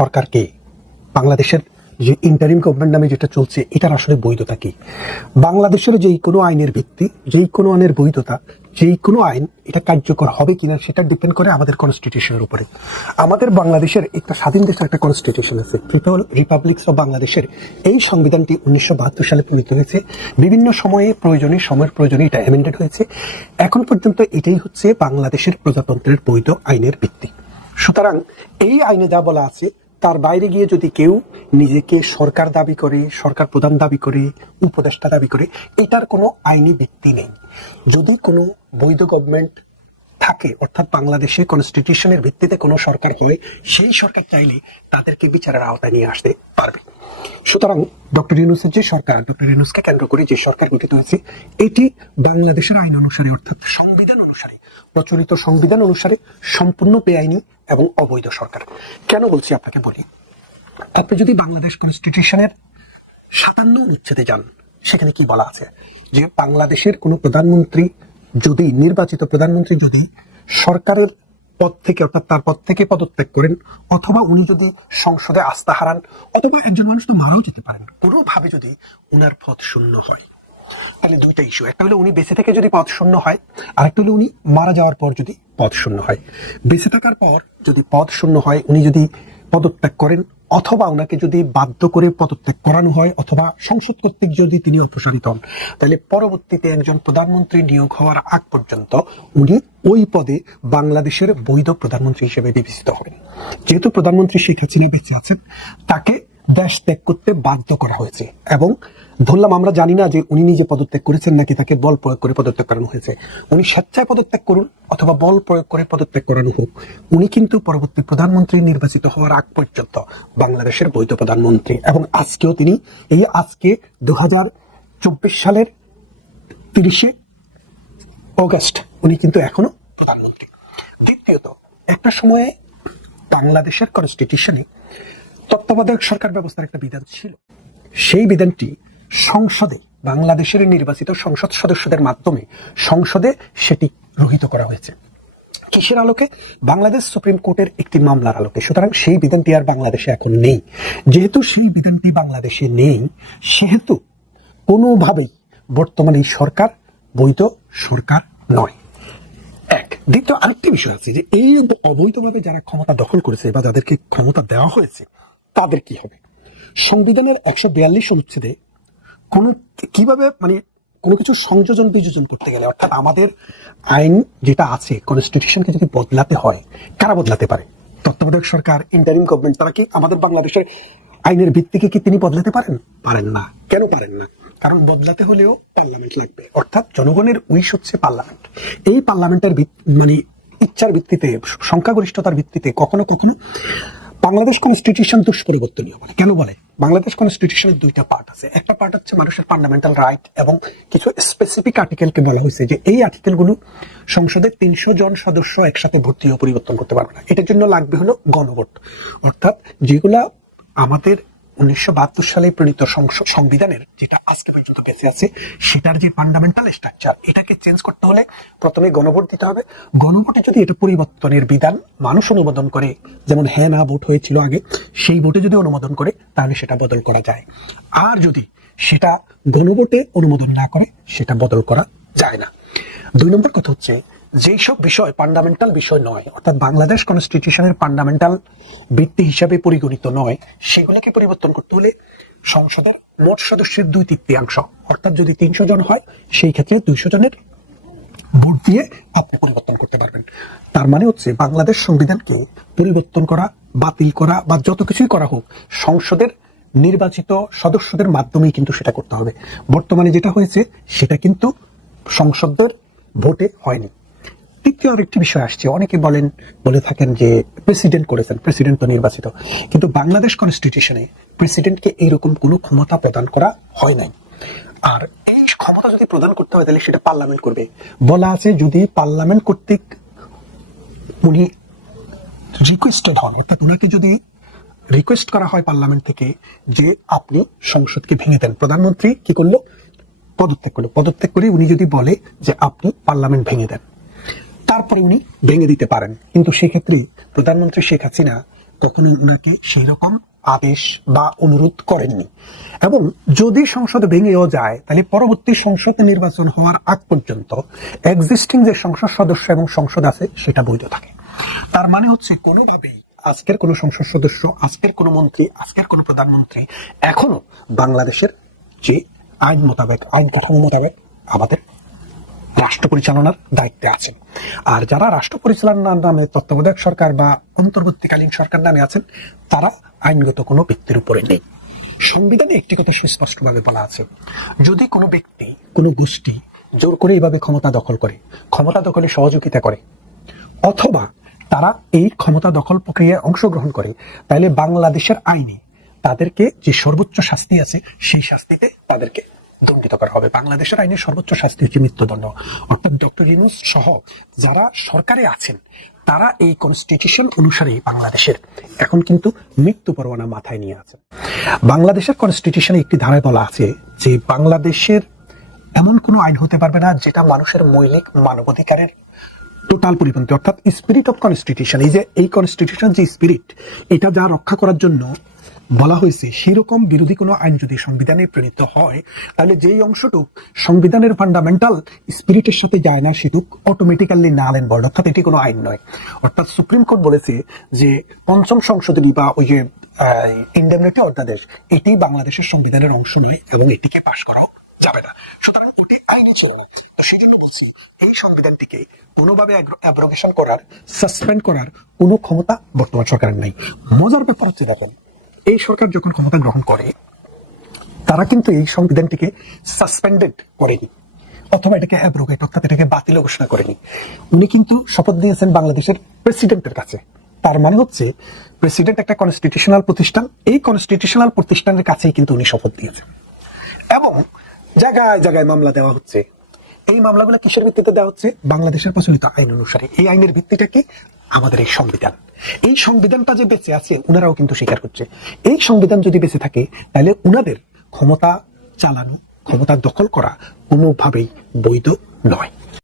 সরকারকে বাংলাদেশের যে ইন্টারিম গভর্নমেন্ট নামে যেটা চলছে এটার আসলে বৈধতা কি? বাংলাদেশের যেই কোনো আইনের ভিত্তি, যেই কোনো আইনের বৈধতা, যেই কোনো আইন এটা কার্যকর হবে কিনা সেটা ডিপেন্ড করে আমাদের কনস্টিটিউশনের উপরে। আমাদের বাংলাদেশের একটা স্বাধীন দেশের একটা কনস্টিটিউশন আছে, রিপাবলিক্স অফ বাংলাদেশের। এই সংবিধানটি 1972 সালে প্রণীত হয়েছে। বিভিন্ন সময়ের প্রয়োজনে এটা অ্যামেন্ডেড হয়েছে। এখন পর্যন্ত এটাই হচ্ছে বাংলাদেশের প্রজাতন্ত্রের বৈধ আইনের ভিত্তি। সুতরাং এই আইনে যা বলা আছে তার বাইরে গিয়ে যদি কেউ নিজেকে সরকার দাবি করে, সরকার প্রধান দাবি করে, উপদেষ্টা দাবি করে, এটার কোনো আইনি ভিত্তি নেই। যদি কোনো বৈধ গভর্নমেন্ট থাকে, অর্থাৎ বাংলাদেশে কনস্টিটিউশনের ভিত্তিতে কোনো সরকার হয়, সেই সরকার চাইলে তাদেরকে বিচারের আওতায় নিয়ে আসতে পারবে। সুতরাং ডক্টর ইউনূসের যে সরকার, ডক্টর ইউনূসকে কেন্দ্র করে যে সরকার গঠিত হয়েছে, এটি বাংলাদেশের আইন অনুসারে, অর্থাৎ সংবিধান অনুসারে, প্রচলিত সংবিধান অনুসারে সম্পূর্ণ বেআইনি এবং অবৈধ সরকার। কেন বলছি আপনাকে বলি, আপনি যদি বাংলাদেশ কনস্টিটিউশনের 57 অনুচ্ছেদে যান, সেখানে কি বলা আছে যে বাংলাদেশের কোনো প্রধানমন্ত্রী যদি, নির্বাচিত প্রধানমন্ত্রী যদি সরকারের পদ থেকে, অর্থাৎ তার পদ থেকে পদত্যাগ করেন, অথবা উনি যদি সংসদে আস্থা হারান, অথবা একজন মানুষ তো মারাও যেতে পারেন, কোনোভাবে যদি উনার পদ শূন্য হয়, তাহলে দুইটা ইস্যু। একটা হলো উনি বেঁচে থেকে যদি পদ শূন্য হয়, আর একটা হলো উনি মারা যাওয়ার পর যদি পদ শূন্য হয়। বেঁচে থাকার পর যদি পদ শূন্য হয়, উনি যদি পদত্যাগ করেন, অথবা ওনাকে যদি বাধ্য করে পদত্যাগ করানো হয়, অথবা সংসদ কর্তৃক যদি তিনি অপসারিত হন, তাহলে পরবর্তীতে একজন প্রধানমন্ত্রী নিয়োগ হওয়ার আগ পর্যন্ত উনি ওই পদে বাংলাদেশের বৈধ প্রধানমন্ত্রী হিসেবে বিবেচিত হবেন। যেহেতু প্রধানমন্ত্রী শেখ হাসিনা বেঁচে আছেন, তাকে দেশ ত্যাগ করতে বাধ্য করা হয়েছে, এবং ধরলাম আমরা জানি না যে উনি নিজে পদত্যাগ করেছেন নাকি তাকে বল প্রয়োগ করে পদত্যাগ করানো হয়েছে। উনি স্বেচ্ছায় পদত্যাগ করুন অথবা বল প্রয়োগ করে পদত্যাগ করানো হোক, উনি কিন্তু পরবর্তী প্রধানমন্ত্রী নির্বাচিত হওয়ার আগ পর্যন্ত বাংলাদেশের বৈধ প্রধানমন্ত্রী। এবং আজকেও তিনি, এই আজকে 2024 সালের 30শে অগস্ট উনি কিন্তু এখনো প্রধানমন্ত্রী। দ্বিতীয়ত, একটা সময়ে বাংলাদেশের কনস্টিটিউশনে তত্ত্বাবধায়ক সরকার ব্যবস্থার একটা বিধান ছিল। সেই বিধানটি সংসদে, বাংলাদেশের নির্বাচিত সংসদ সদস্যদের মাধ্যমে সংসদে সেটি রহিত করা হয়েছে। কিসের আলোকে? বাংলাদেশ সুপ্রিম কোর্টের একটি মামলার আলোকে। সুতরাং সেই বিধানটি আর বাংলাদেশে এখন নেই। যেহেতু সেই বিধানটি বাংলাদেশে নেই, সেহেতু কোনোভাবেই বর্তমানে এই সরকার বৈধ সরকার নয়। এক। দ্বিতীয় আরেকটি বিষয় আছে যে এই অবৈধভাবে যারা ক্ষমতা দখল করেছে বা যাদেরকে ক্ষমতা দেওয়া হয়েছে, তাদের কি হবে? সংবিধানের 142 অনুচ্ছেদে কিভাবে কোনো কিছু সংযোজন বিযোজন করতে গেলে, অর্থাৎ আমাদের আইন যেটা আছে, কনস্টিটিউশনকে যদি বদলাতে হয়, কারা বদলাতে পারে? তত্ত্বাবধায়ক সরকার, ইন্টারিম গভর্নমেন্ট। তারা কি আমাদের বাংলাদেশের আইনের ভিত্তিকে কি তিনি বদলাতে পারেন? পারেন না। কেন পারেন না? কারণ বদলাতে হলেও পার্লামেন্ট লাগবে, অর্থাৎ জনগণের উইশ হচ্ছে পার্লামেন্ট। এই পার্লামেন্টের ইচ্ছার ভিত্তিতে, সংখ্যাগরিষ্ঠতার ভিত্তিতে কখনো কখনো বাংলাদেশ কনস্টিটিউশন দুষ্পরিবর্তনীয় বলে। কেন বলে? বাংলাদেশ কনস্টিটিউশনের দুইটা পার্ট আছে। একটা পার্ট হচ্ছে মানুষের ফান্ডামেন্টাল রাইট, এবং কিছু স্পেসিফিক আর্টিকেলকে বলা হয়েছে যে এই আর্টিকেলগুলো সংসদের 300 জন সদস্য একসাথে ভোট দিয়ে পরিবর্তন করতে পারবে না। এটার জন্য লাগবে হলো গণভোট, অর্থাৎ যেগুলা আমাদের 1972 সালে প্রণীত সংবিধানের, যেটা আজকে পর্যন্ত বেঁচে আছে, সেটার যে ফান্ডামেন্টাল স্ট্রাকচার, এটাকে চেঞ্জ করতে হলে প্রথমে গণভোট দিতে হবে। গণভোটে যদি এটা পরিবর্তনের বিধান মানুষ অনুমোদন করে, যেমন হ্যাঁ না ভোট হয়েছিল আগে, সেই ভোটে যদি অনুমোদন করে, তাহলে সেটা বদল করা যায়। আর যদি সেটা গণভোটে অনুমোদন না করে, সেটা বদল করা যায় না। 2 নম্বর কথা হচ্ছে, যেই সব বিষয় ফান্ডামেন্টাল বিষয় নয়, অর্থাৎ বাংলাদেশ কনস্টিটিউশনের ফান্ডামেন্টাল ভিত্তি হিসাবে পরিগণিত নয়, সেগুলোকে পরিবর্তন করতে হলে সংসদের মোট সদস্যের 2/3, অর্থাৎ যদি 300 জন হয়, সেই ক্ষেত্রে 200 জনের ভোট দিয়ে আপনি পরিবর্তন করতে পারবেন। তার মানে হচ্ছে বাংলাদেশ সংবিধানকে পরিবর্তন করা, বাতিল করা বা যত কিছুই করা হোক, সংসদের নির্বাচিত সদস্যদের মাধ্যমেই কিন্তু সেটা করতে হবে। বর্তমানে যেটা হয়েছে সেটা কিন্তু সংসদের ভোটে হয়নি। তৃতীয় আরেকটি বিষয় আসছে, অনেকে বলে থাকেন যে প্রেসিডেন্ট করেছেন, প্রেসিডেন্ট তো নির্বাচিত, কিন্তু বাংলাদেশ কনস্টিটিউশনে প্রেসিডেন্টকে এইরকম কোনো ক্ষমতা প্রদান করা হয় নাই। আর এই ক্ষমতা যদি প্রদান করতে হয়, তাহলে সেটা পার্লামেন্ট করবে। বলা আছে যদি পার্লামেন্ট কর্তৃক উনি রিকোয়েস্টেড হন, অর্থাৎ ওনাকে যদি রিকোয়েস্ট করা হয় পার্লামেন্ট থেকে যে আপনি সংসদকে ভেঙে দেন, প্রধানমন্ত্রী কি করলো? পদত্যাগ করলো। পদত্যাগ করে উনি যদি বলে যে আপনি পার্লামেন্ট ভেঙে দেন, তারপরে উনি ভেঙে দিতে পারেন। কিন্তু সেক্ষেত্রে প্রধানমন্ত্রী শেখ হাসিনা কখনোই উনাকে সেই রকম আদেশ বা অনুরোধ করেননি। এবং যদি সংসদ ভেঙেও যায় তাহলে পরবর্তী সংসদ নির্বাচন হওয়ার আগ পর্যন্ত এক্সিস্টিং যে সংসদ সদস্য এবং সংসদ আছে সেটা বৈধ থাকে। তার মানে হচ্ছে কোনোভাবেই আজকের কোন সংসদ সদস্য, আজকের কোন মন্ত্রী, আজকের কোন প্রধানমন্ত্রী এখনো বাংলাদেশের যে আইন মোতাবেক, আইন কাঠামো মোতাবেক আমাদের রাষ্ট্র পরিচালনার দায়িত্বে আছেন। আর যারা রাষ্ট্র পরিচালনার নামে তত্ত্বাবধায়ক সরকার বা অন্তর্বর্তীকালীন সরকার নামে আছেন তারা আইনগত কোনো ব্যক্তির উপরে নেই। সংবিধানে একটি কথা সুস্পষ্টভাবে বলা আছে, যদি কোনো ব্যক্তি, কোনো গোষ্ঠী জোর করে এইভাবে ক্ষমতা দখল করে, ক্ষমতা দখলে সহযোগিতা করে, অথবা তারা এই ক্ষমতা দখল প্রক্রিয়ায় অংশগ্রহণ করে, তাহলে বাংলাদেশের আইনে তাদেরকে যে সর্বোচ্চ শাস্তি আছে সেই শাস্তিতে তাদেরকে দণ্ডিত করা হবে। বাংলাদেশের আইনের সর্বোচ্চ শাস্তি হচ্ছে মৃত্যুদণ্ড। অর্থাৎ ডক্টর ইউনূস সহ যারা সরকারে আছেন তারা এই কনস্টিটিউশন অনুসারে বাংলাদেশের এখন কিন্তু মৃত্যু পরোয়ানা মাথায় নিয়ে আছেন। বাংলাদেশের কনস্টিটিউশনে একটি ধারায় বলা আছে যে বাংলাদেশের এমন কোনো আইন হতে পারবে না যেটা মানুষের মৌলিক মানবাধিকারের টোটাল পরিপন্থী। অর্থাৎ স্পিরিট অফ কনস্টিটিউশন, এই যে এই কনস্টিটিউশন যে স্পিরিট, এটা যা রক্ষা করার জন্য বলা হয়েছে, সেরকম বিরোধী কোনো আইন যদি সংবিধানে প্রণীত হয় তাহলে যেই অংশটুক সংবিধানের ফান্ডামেন্টাল স্পিরিটের সাথে যায় না সেটুক অটোমেটিক্যালি নাল এন্ড ভয়েড, অর্থাৎ এটি কোনো আইন নয়। অর্থাৎ সুপ্রিম কোর্ট বলেছে যে পঞ্চম সংশোধনী বা ওই যে ইন্ডেমনিটি অধ্যাদেশ এটি বাংলাদেশের সংবিধানের অংশ নয় এবং এটিকে পাশ করাও যাবে না। সুতরাং এটি আইনই ছিল না। তো সেই জন্য বলছি এই সংবিধানটিকে কোনোভাবে অ্যাব্রোগেশন করার, সাসপেন্ড করার কোনো ক্ষমতা বর্তমান সরকারের নাই। মজার ব্যাপার হচ্ছে দেখেন, এই সরকার যখন ক্ষমতা গ্রহণ করে তারা কিন্তু এই সংবিধানটিকে সাসপেন্ডেড করেনি অথবা এটাকে অ্যাব্রোগেট অর্থাৎ এটাকে বাতিল ঘোষণা করেনি। উনি কিন্তু শপথ দিয়েছেন বাংলাদেশের প্রেসিডেন্টের কাছে। তার মানে হচ্ছে প্রেসিডেন্ট একটা কনস্টিটিউশনাল প্রতিষ্ঠান, এই কনস্টিটিউশনাল প্রতিষ্ঠানের কাছেই কিন্তু উনি শপথ দিয়েছেন। এবং জায়গায় জায়গায় মামলা দেওয়া হচ্ছে। এই মামলাগুলো কিসের ভিত্তিতে দেওয়া হচ্ছে? বাংলাদেশের প্রচলিত আইন অনুসারে। এই আইনের ভিত্তিটা কি? আমাদের এই সংবিধান। এই সংবিধানটা যে বেঁচে আছে উনারাও কিন্তু স্বীকার করছে। এই সংবিধান যদি বেঁচে থাকে তাহলে উনাদের ক্ষমতা চালানো, ক্ষমতা দখল করা কোনোভাবেই বৈধ নয়।